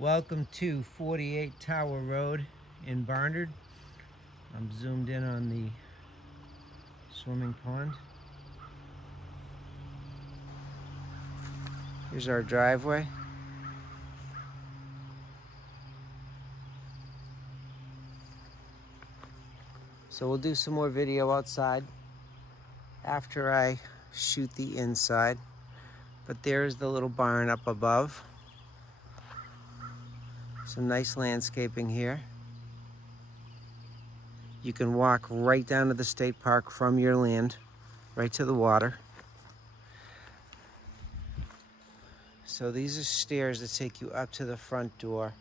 Welcome to 48 Tower Road in Barnard. I'm zoomed in on the swimming pond. Here's our driveway. So we'll do some more video outside after I shoot the inside. But there's the little barn up above. Some nice landscaping here. You can walk right down to the state park from your land, right to the water. So these are stairs that take you up to the front door.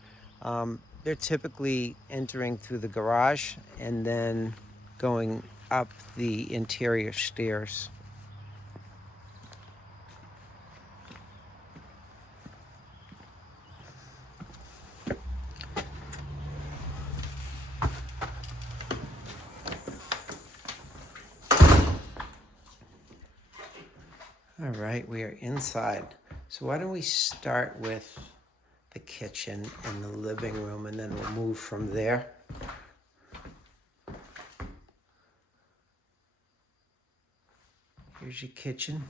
They're typically entering through the garage and then going up the interior stairs. All right, we are inside. So why don't we start with the kitchen and the living room, and then we'll move from there. Here's your kitchen.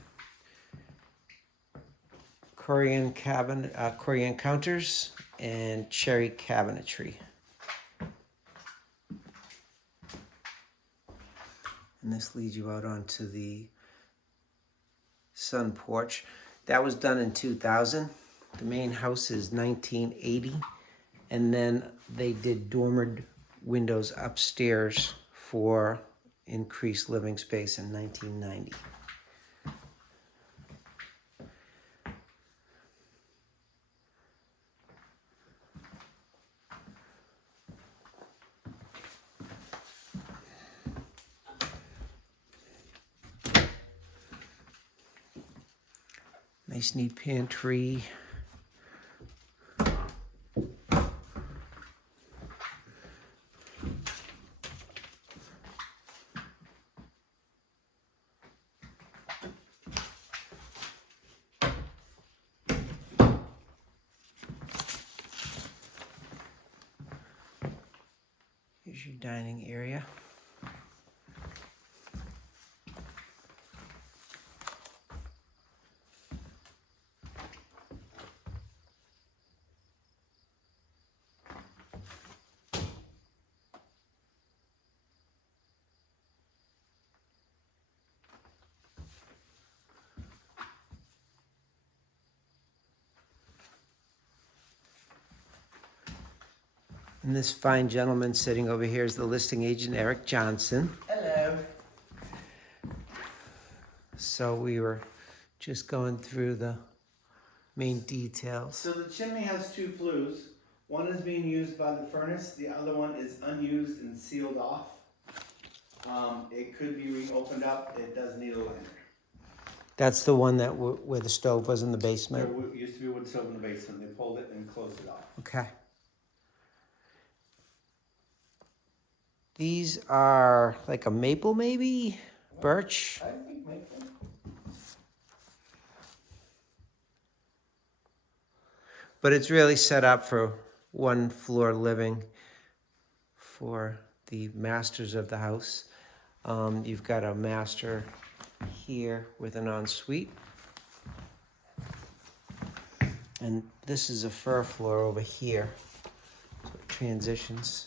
Korean counters and cherry cabinetry. And this leads you out onto the sun porch. That was done in 2000. The main house is 1980. And then they did dormered windows upstairs for increased living space in 1990. Nice neat pantry. Here's your dining area. And this fine gentleman sitting over here is the listing agent, Eric Johnson. Hello. So we were just going through the main details. So the chimney has two flues. One is being used by the furnace. The other one is unused and sealed off. It could be reopened up. It does need a liner. That's the one that where the stove was in the basement? There used to be a wood stove in the basement. They pulled it and closed it off. Okay. These are like a maple, maybe? Birch? I think make them. But it's really set up for one floor living for the masters of the house. You've got a master here with an ensuite. And this is a fir floor over here. So it transitions.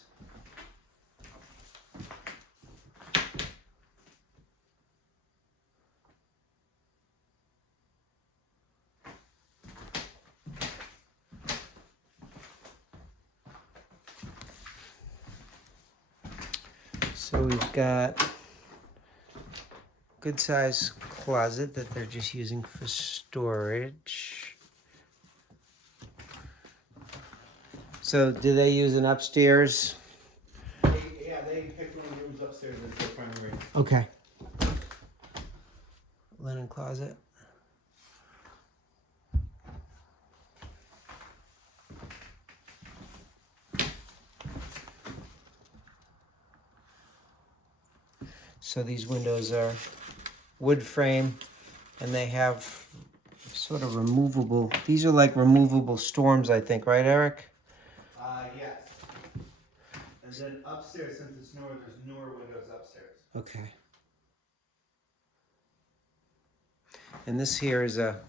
So we've got good size closet that they're just using for storage. So do they use an upstairs? Yeah, they picked one of the rooms upstairs as their primary. Okay. Linen closet. So these windows are wood frame and they have sort of removable. These are like removable storms, I think, right, Eric? Yes. And then upstairs, since it's newer, there's newer windows upstairs. Okay. And this here is a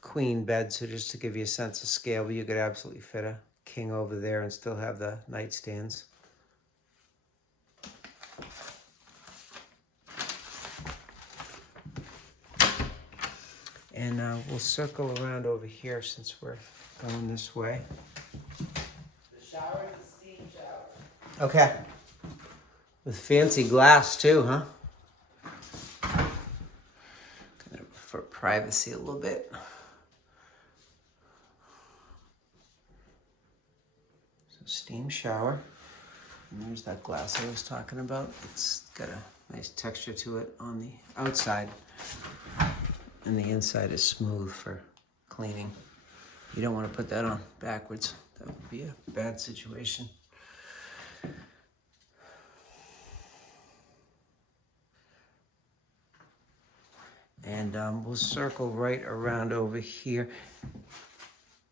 queen bed, so just to give you a sense of scale, but you could absolutely fit a king over there and still have the nightstands. And we'll circle around over here since we're going this way. The shower is a steam shower. Okay. With fancy glass too, huh? For privacy a little bit. So steam shower. And there's that glass I was talking about. It's got a nice texture to it on the outside. And the inside is smooth for cleaning. You don't want to put that on backwards. That would be a bad situation. And we'll circle right around over here.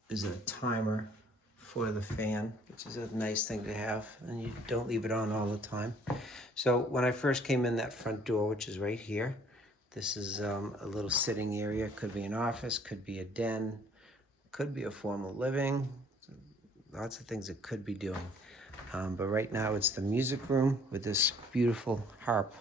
There's a timer for the fan, which is a nice thing to have, and you don't leave it on all the time. So when I first came in that front door, which is right here, this is a little sitting area. Could be an office, could be a den, could be a formal living. Lots of things it could be doing. But right now it's the music room with this beautiful harp.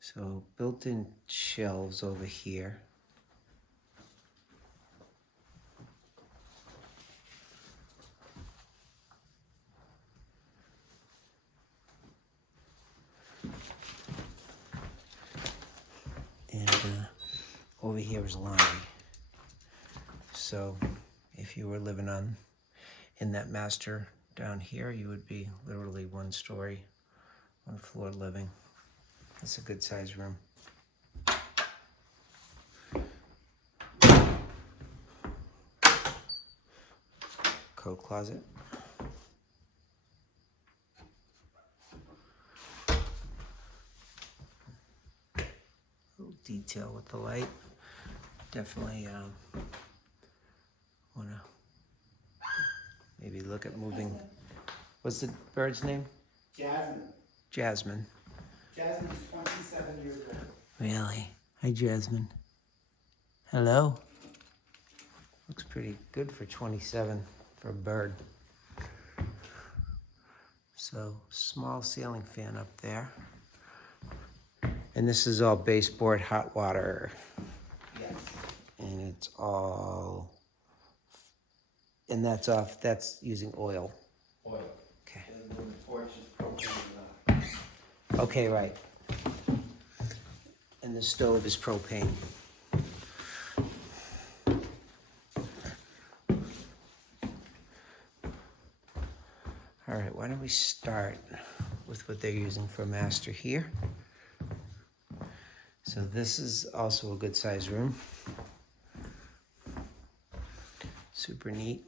So built-in shelves over here. And over here is laundry. So if you were living in that master down here, you would be literally one story, one floor living. That's a good size room. Coat closet. Little detail with the light. Definitely want to maybe look at moving. What's the bird's name? Jasmine. Jasmine. Jasmine's 27 years old. Really? Hi, Jasmine. Hello. Looks pretty good for 27 for a bird. So, small ceiling fan up there. And this is all baseboard hot water. Yes. And it's all, and that's using oil. Oil. Okay. And then the porch is propane. Okay, right. And the stove is propane. All right, why don't we start with what they're using for master here. So this is also a good size room. Super neat.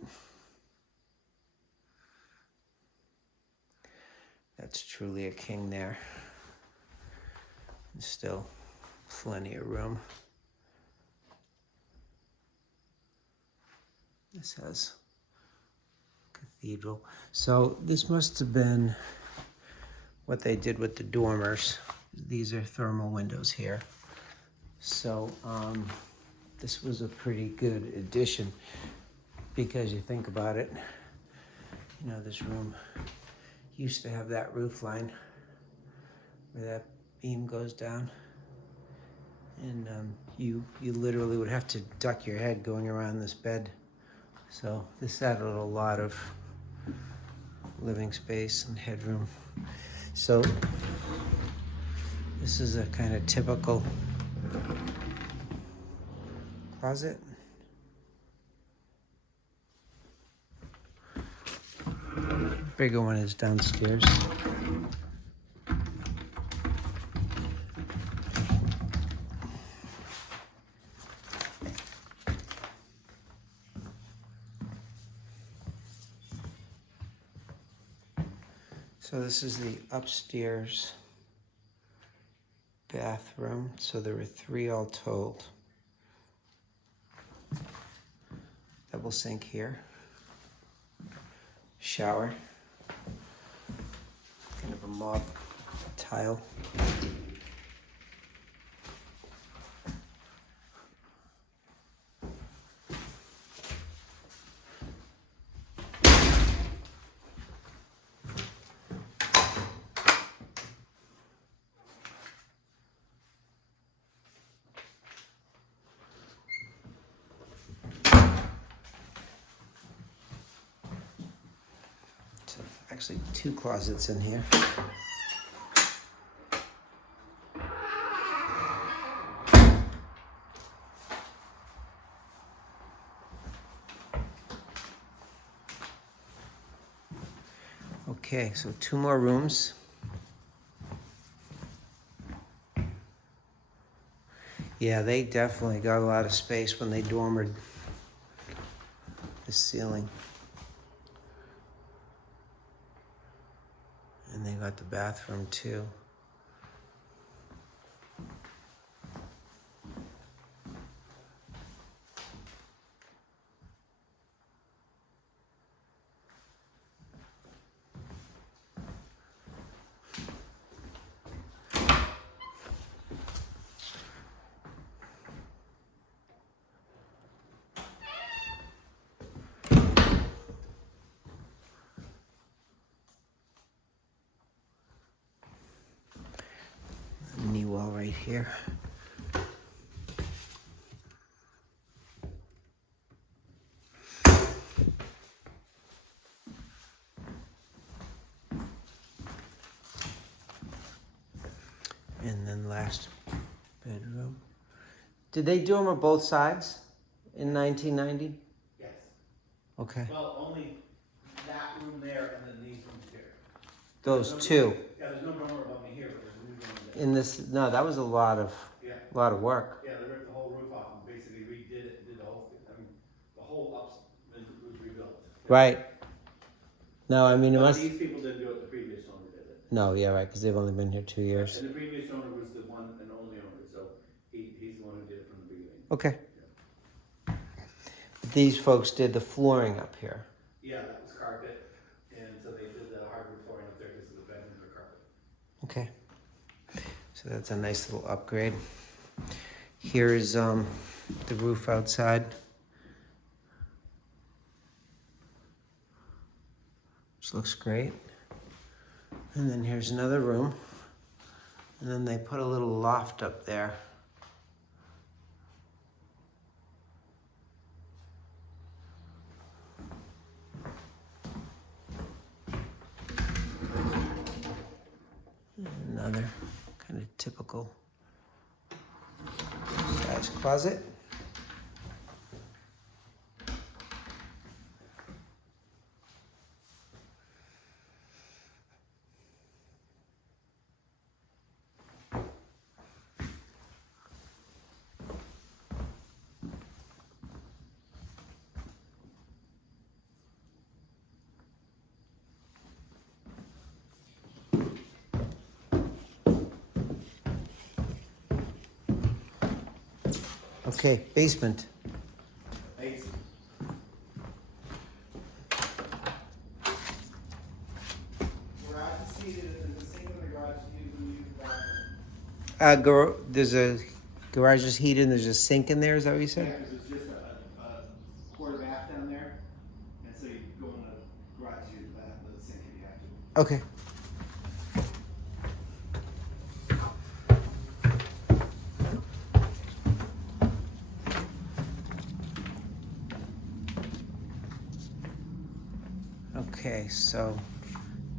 That's truly a king there. And still plenty of room. This has cathedral. So this must have been what they did with the dormers. These are thermal windows here. So this was a pretty good addition because you think about it, you know, this room used to have that roof line where that beam goes down, and you literally would have to duck your head going around this bed. So this added a lot of living space and headroom. So this is a kind of typical closet. Bigger one is downstairs. So this is the upstairs bathroom, so there were 3 all told. Double sink here. Shower. Kind of a mob tile. So actually 2 closets in here. Okay, so 2 more rooms. Yeah, they definitely got a lot of space when they dormered the ceiling. And they got the bathroom too. Knee wall right here. And then last bedroom. Did they do them on both sides in 1990? Yes. Okay. Well, only that room there and then these rooms here. Those 2. Yeah, there's no dormer above me here, but there's a new dormer there. In this, no, that was a lot of work. Yeah, they ripped the whole roof off and basically redid it, did the whole thing. I mean, the whole ups was rebuilt. Right. No, I mean, it But must. these people didn't do it, the previous owner did it. No, yeah, right, because they've only been here 2 years. And the previous owner was the one and only owner, so he's the one who did it from the beginning. Okay. These folks did the flooring up here. Yeah, that was carpet, and so they did the hardwood flooring up there because of the bedrooms are carpet. Okay. So that's a nice little upgrade. Here is the roof outside. Which looks great. And then here's another room. And then they put a little loft up there. Another kind of typical size closet. Okay, basement. Amazing. Garage is heated, and the sink in the garage is used when you use the bathroom. There's a garage is heated and there's a sink in there, is that what you Yeah, said? because it's just a quarter bath down there, and so you go in the garage, use the sink if you have to. Okay. Okay, so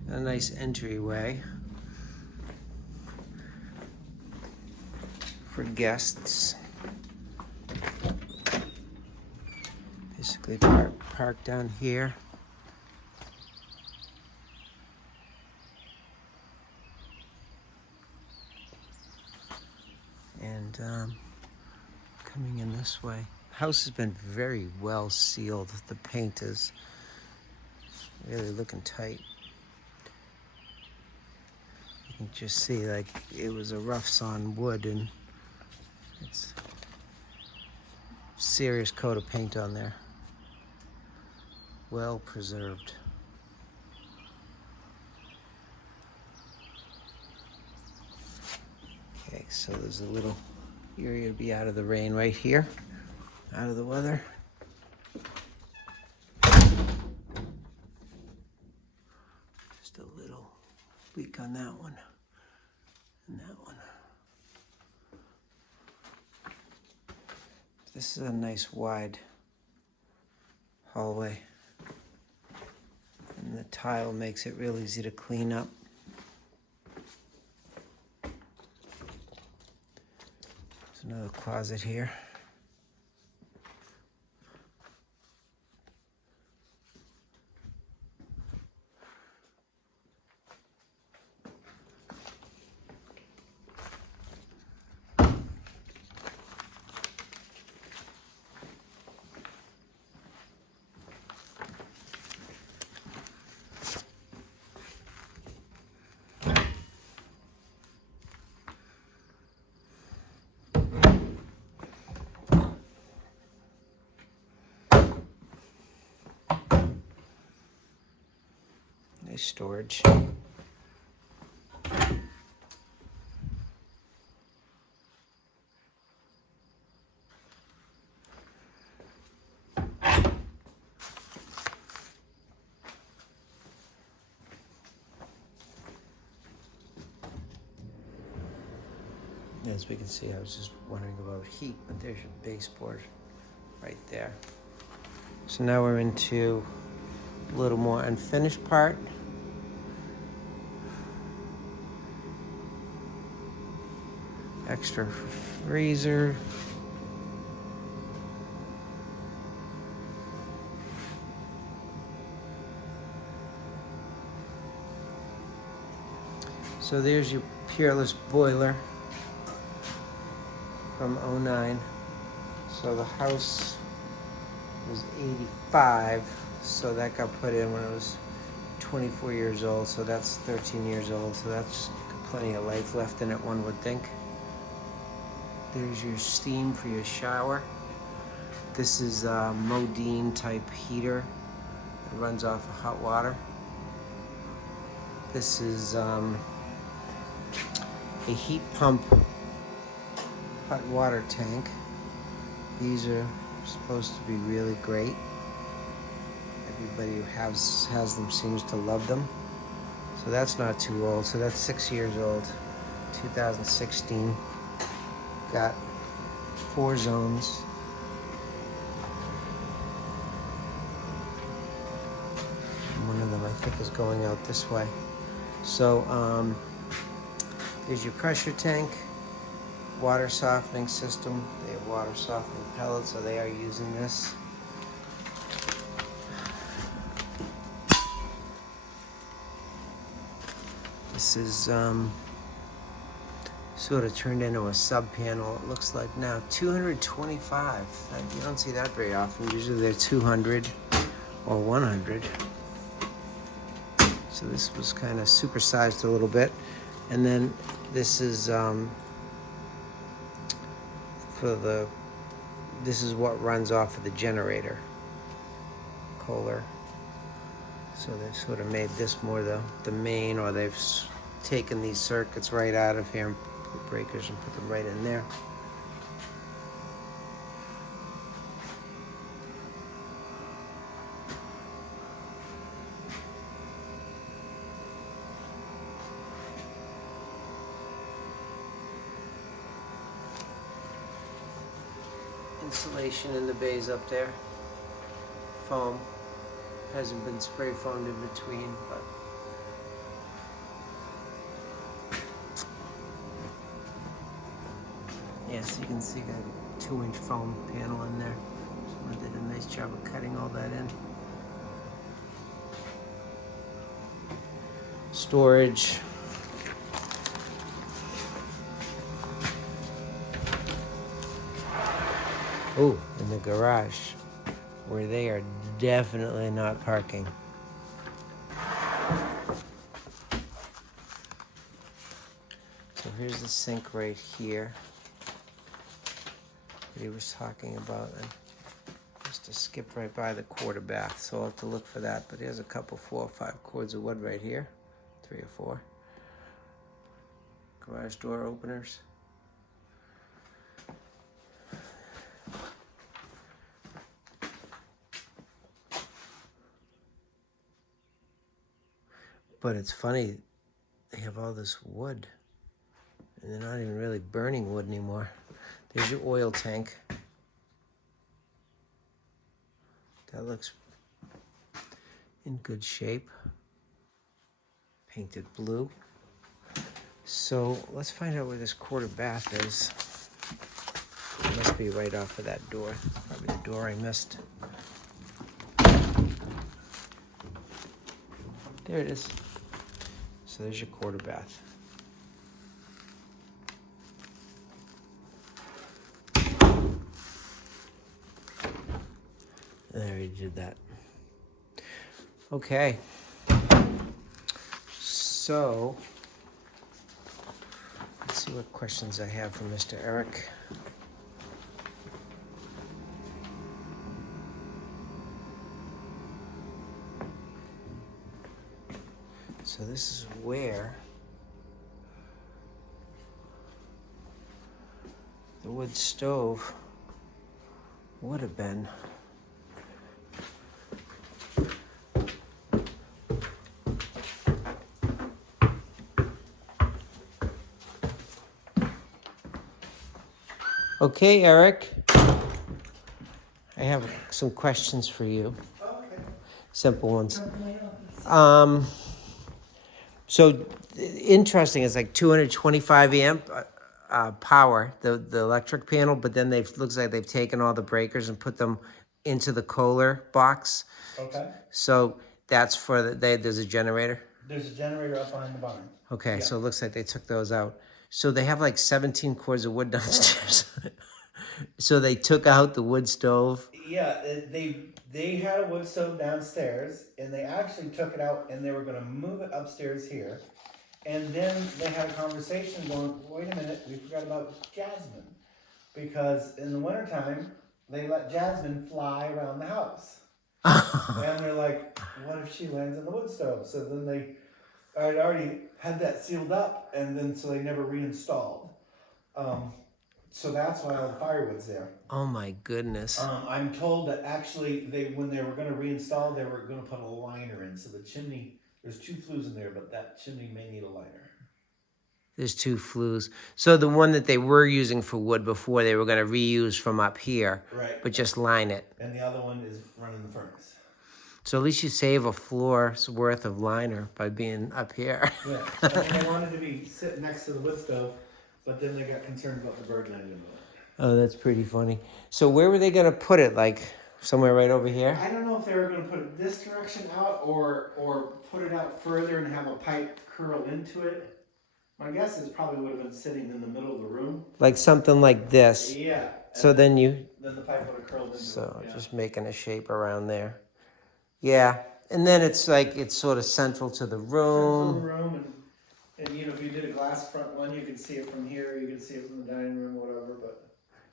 a nice entryway for guests. Basically park down here. And coming in this way. House has been very well sealed. The paint is really looking tight. You can just see like it was a rough sawn wood, and it's serious coat of paint on there. Well preserved. Okay, so there's a little area to be out of the rain right here, out of the weather. Just a little leak on that one and that one. This is a nice wide hallway, and the tile makes it real easy to clean up. There's another closet here. Nice storage. As we can see, I was just wondering about heat, but there's your baseboard right there. So now we're into a little more unfinished part. Extra freezer. So there's your Peerless boiler from '09. So the house was 85, so that got put in when it was 24 years old, so that's 13 years old, so that's plenty of life left in it, one would think. There's your steam for your shower. This is a Modine type heater. It runs off of hot water. This is a heat pump hot water tank. These are supposed to be really great. Everybody who has them seems to love them. So that's not too old. So that's 6 years old. 2016. Got 4 zones. One of them I think is going out this way. So there's your pressure tank, water softening system. They have water softening pellets, so they are using this. This is sort of turned into a sub panel. It looks like now 225. You don't see that very often. Usually they're 200 or 100. So this was kind of supersized a little bit. And then this is this is what runs off of the generator. Kohler. So they've sort of made this more the main, or they've taken these circuits right out of here and put breakers and put them right in there. Insulation in the bays up there. Foam. Hasn't been spray foamed in between, but yes, you can see that 2-inch foam panel in there. Someone did a nice job of cutting all that in. Storage. Oh, in the garage, where they are definitely not parking. here's the sink right here that he was talking about. And just to skip right by the quarter bath, so I'll have to look for that. But here's a couple, 4 or 5 cords of wood right here. 3 or 4. Garage door openers. But it's funny, they have all this wood, and they're not even really burning wood anymore. There's your oil tank. That looks in good shape. Painted blue. So let's find out where this quarter bath is. It must be right off of that door. Probably the door I missed. There it is. So there's your quarter bath. There, he did that. Okay. So, let's see what questions I have for Mr. Eric. So this is where the wood stove would have been. Okay, Eric, I have some questions for you. Okay. Simple ones. So interesting, it's like 225 amp power, the electric panel, but then looks like they've taken all the breakers and put them into the Kohler box. Okay. So that's for there's a generator? There's a generator up behind the barn. Okay, Yeah. so it looks like they took those out. So they have like 17 cords of wood downstairs. So they took out the wood stove. Yeah, they had a wood stove downstairs, and they actually took it out, and they were going to move it upstairs here. And then they had a conversation going, wait a minute, we forgot about Jasmine. Because in the wintertime, they let Jasmine fly around the house. And they're like, what if she lands on the wood stove? So then they had already had that sealed up, and then so they never reinstalled. So that's why all the firewood's there. Oh my goodness. I'm told that actually when they were going to reinstall, they were going to put a liner in. So the chimney, there's 2 flues in there, but that chimney may need a liner. There's 2 flues. So the one that they were using for wood before, they were going to reuse from up here. Right. But just line it. And the other one is running the furnace. So at least you save a floor's worth of liner by being up here. Yeah. I mean, they wanted to be sitting next to the wood stove, but then they got concerned about the bird landing on it. Oh, that's pretty funny. So where were they going to put it? Like somewhere right over here? I don't know if they were going to put it this direction out or put it out further and have a pipe curl into it. My guess is probably would have been sitting in the middle of the room. Like something like this. Yeah. So then the pipe would have curled into it. So Yeah. just making a shape around there. Yeah. And then it's like, it's sort of central to the room. Central room, and you know, if you did a glass front one, you could see it from here, you could see it from the dining room, whatever, but.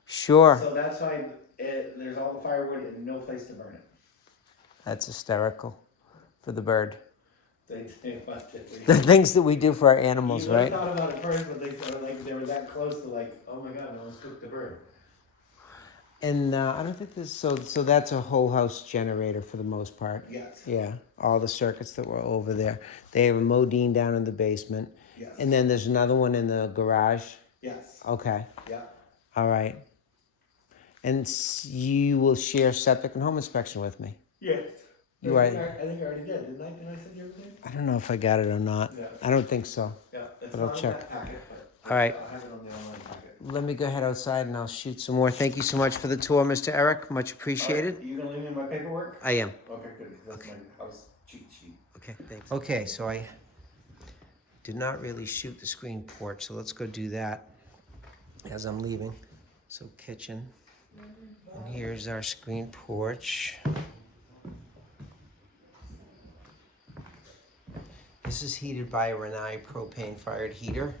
Sure. So that's why there's all the firewood and no place to burn it. That's hysterical for the bird. They left it. The things that we do for our animals, You right? thought about it first, but they were that close to like, oh my God, no one's cooked the bird. And I don't think this, so that's a whole house generator for the most part. Yes. Yeah, all the circuits that were over there. They have a Modine down in the basement. Yes. And then there's another one in the garage. Yes. Okay, Yeah. all right. And you will share septic and home inspection with me. Yes. You I think I already did, didn't I? Didn't I send you everything? I don't know if I got it or not. Yeah. I don't think so. Yeah. It's But I'll not in check. that packet, but All right. I'll have it on the online packet. Let me go ahead outside and I'll shoot some more. Thank you so much for the tour, Mr. Eric. Much appreciated. You gonna leave me my paperwork? I am. Okay, good. That's my house cheat sheet. Okay, thanks. Okay, so I did not really shoot the screen porch, so let's go do that as I'm leaving. So kitchen, and here's our screen porch. This is heated by a Renai propane fired heater.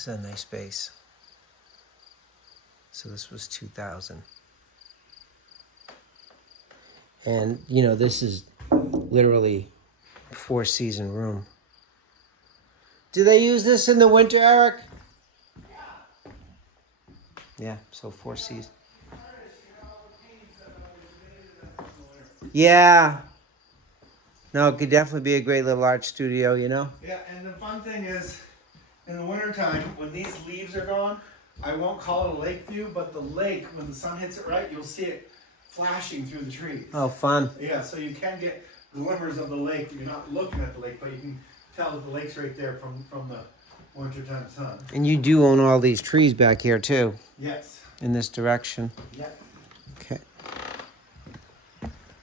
This is a nice space. So this was 2000. And, you know, this is literally a 4-season room. Do they use this in the winter, Eric? Yeah, so 4 seasons. Yeah. No, it could definitely be a great little art studio, you know? Yeah, and the fun thing is, in the wintertime, when these leaves are gone, I won't call it a lake view, but the lake, when the sun hits it right, you'll see it flashing through the trees. Oh, fun. Yeah, so you can get glimmers of the lake. You're not looking at the lake, but you can tell that the lake's right there from the wintertime sun. And you do own all these trees back here, too, Yes. in this direction. Yep. Okay.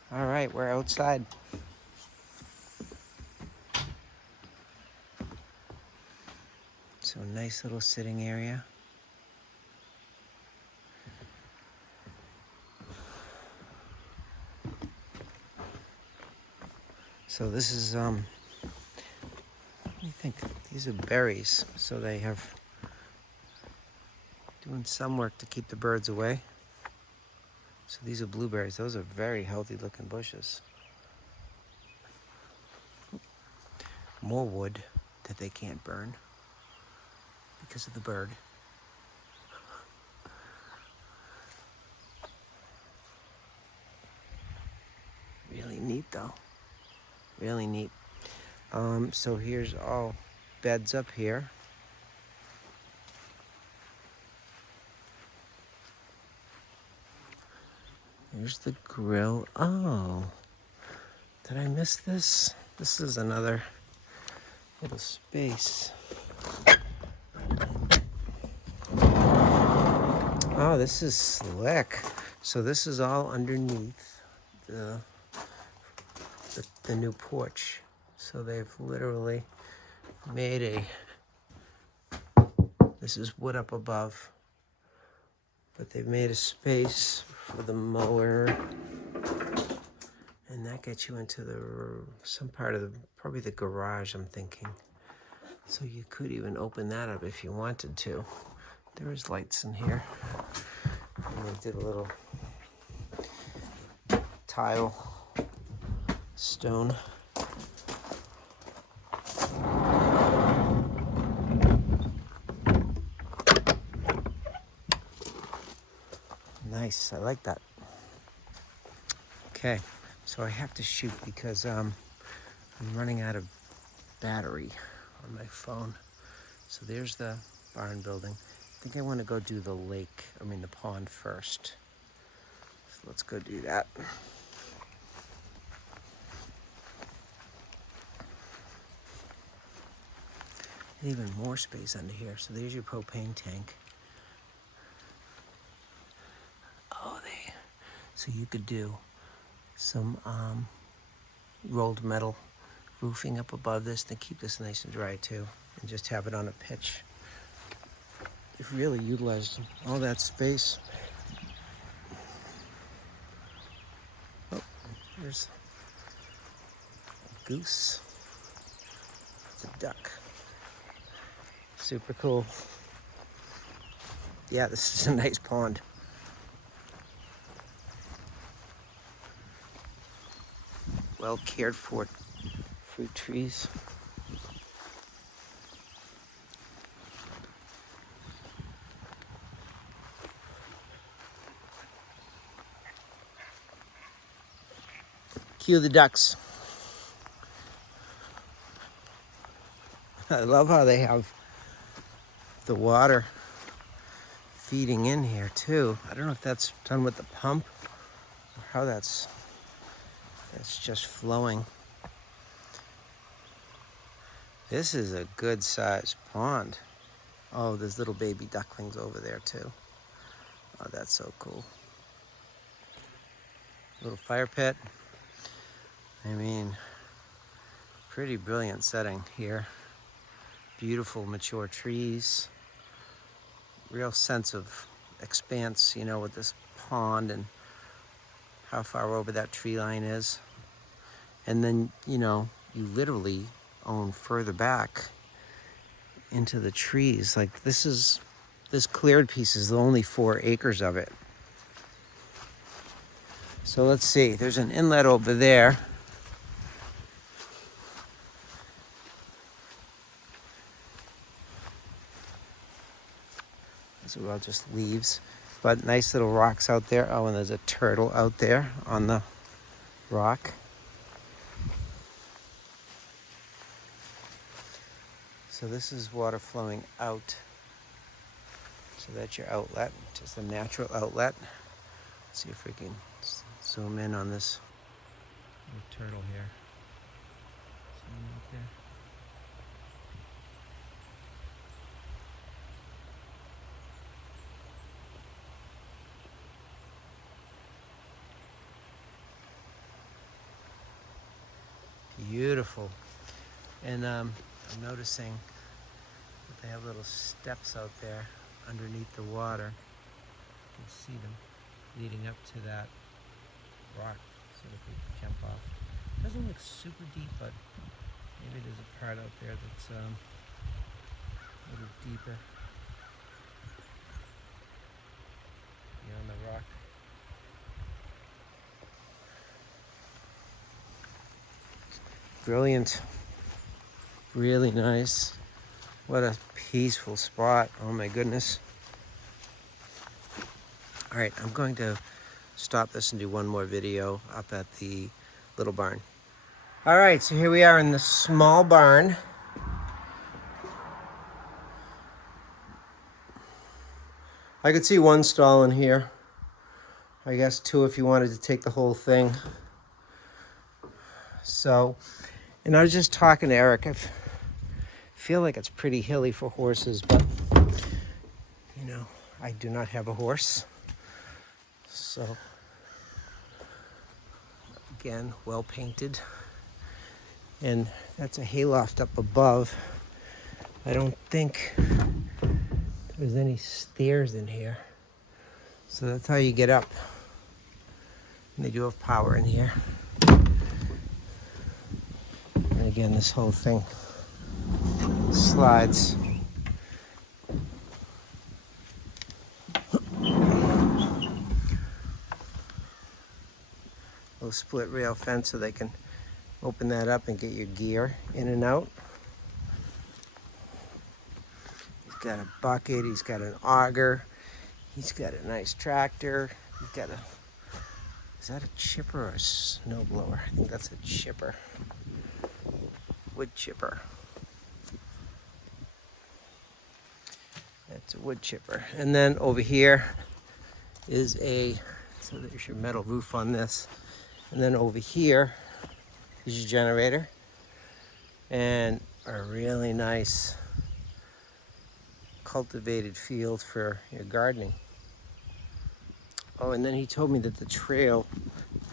All right, we're outside. So nice little sitting area. So this is what do you think? These are berries. So they have doing some work to keep the birds away. So these are blueberries. Those are very healthy looking bushes. More wood that they can't burn because of the bird. Really neat though. Really neat. So here's all beds up here. Here's the grill. Oh, did I miss this? This is another little space. Oh, this is slick. So this is all underneath the new porch. So they've literally made this is wood up above, but they've made a space for the mower, and that gets you into some part of probably the garage, I'm thinking. So you could even open that up if you wanted to. There is lights in here. And they did a little tile stone. Nice, I like that. Okay, so I have to shoot because I'm running out of battery on my phone. So there's the barn building. I think I want to go do the the pond first. So let's go do that. And even more space under here. So there's your propane tank. Oh, so you could do some rolled metal roofing up above this to keep this nice and dry too, and just have it on a pitch. They've really utilized all that space. Oh, there's a goose. It's a duck. Super cool. Yeah, this is a nice pond. Well cared for fruit trees. Cue the ducks. I love how they have the water feeding in here too. I don't know if that's done with the pump or how that's just flowing. This is a good sized pond. Oh, there's little baby ducklings over there too. Oh, that's so cool. Little fire pit. I mean, pretty brilliant setting here. Beautiful mature trees. Real sense of expanse, you know, with this pond and how far over that tree line is. And then, you know, you literally own further back into the trees. Like this cleared piece is only 4 acres of it. So let's see, there's an inlet over there. These are all just leaves, but nice little rocks out there. Oh, and there's a turtle out there on the rock. So this is water flowing out. So that's your outlet, just a natural outlet. Let's see if we can zoom in on this little turtle here. Zoom right there. Beautiful. And I'm noticing that they have little steps out there underneath the water. You can see them leading up to that rock so that we can jump off. Doesn't look super deep, but maybe there's a part out there that's a little deeper beyond the rock. Brilliant. Really nice. What a peaceful spot. Oh my goodness. All right, I'm going to stop this and do one more video up at the little barn. All right, so here we are in the small barn. I could see 1 stall in here. I guess 2 if you wanted to take the whole thing. So, and I was just talking to Eric. I feel like it's pretty hilly for horses, but you know, I do not have a horse. So, again, well painted. And that's a hayloft up above. I don't think there's any stairs in here. So that's how you get up. And they do have power in here. And again, this whole thing slides. Little split rail fence so they can open that up and get your gear in and out. He's got a bucket, he's got an auger, he's got a nice tractor, he's got a, is that a chipper or a snow blower? I think that's a chipper. Wood chipper. That's a wood chipper. And then over here is so there's your metal roof on this. And then over here is your generator. And a really nice cultivated field for your gardening. Oh, and then he told me that the trail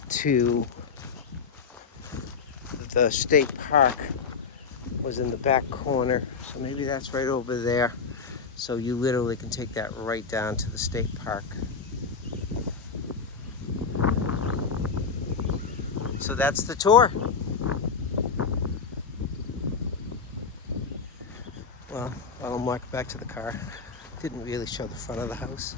to the state park was in the back corner. So maybe that's right over there. So you literally can take that right down to the state park. So that's the tour. Well, while I'm walking back to the car, didn't really show the front of the house.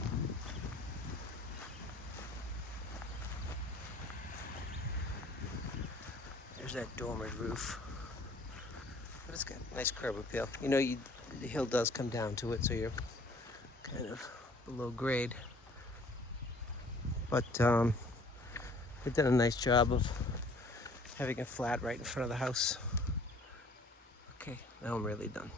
There's that dormered roof. But it's got a nice curb appeal. You know, the hill does come down to it, so you're kind of below grade. But they've done a nice job of having it flat right in front of the house. Okay, now I'm really done.